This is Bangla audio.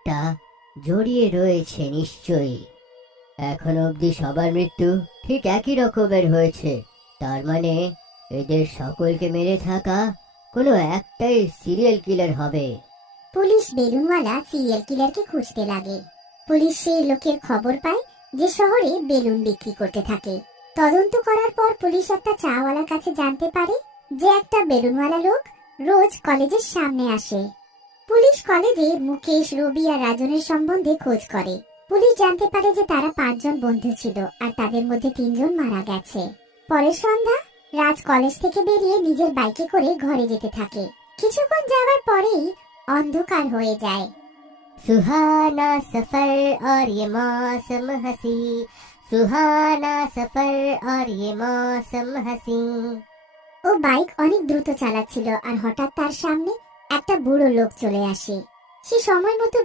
একটা জড়িয়ে রয়েছে নিশ্চয়ই। এখন অবধি সবার মৃত্যু ঠিক একই রকমের হয়েছে। তার মানে এদের সকলকে মেরে থাকা কোনো একটাই সিরিয়াল কিলার হবে। পুলিশ বেলুনওয়ালা সিরিয়াল কিলারকে খুঁজতে লাগে। পুলিশ সেই লোকের খবর পায় যে শহরে বেলুন বিক্রি করতে থাকে। তদন্ত করার পর পুলিশ একটা চাওয়ালার কাছে জানতে পারে যে একটা বেলুনওয়ালা লোক রোজ কলেজের সামনে আসে। পুলিশ কলেজে মুকেশ, রবি আর রাজনের সম্বন্ধে খোঁজ করে। পুলিশ জানতে পারে যে তারা 5 জন বন্ধু ছিল আর তাদের মধ্যে 3 জন মারা গেছে। পরের সন্ধ্যা রাজ কলেজ থেকে বেরিয়ে নিজের বাইকে করে ঘরে যেতে থাকে। কিছুক্ষণ যাওয়ার পরেই অন্ধকার হয়ে যায়। सुहाना सफर और ये मौसम हंसी, सुहाना सफर और ये मौसम हंसी। ও বাইক অনেক দ্রুত চালাচ্ছিল আর হঠাৎ তার সামনে একটা বুড়ো লোক চলে আসে। সে সময় মতো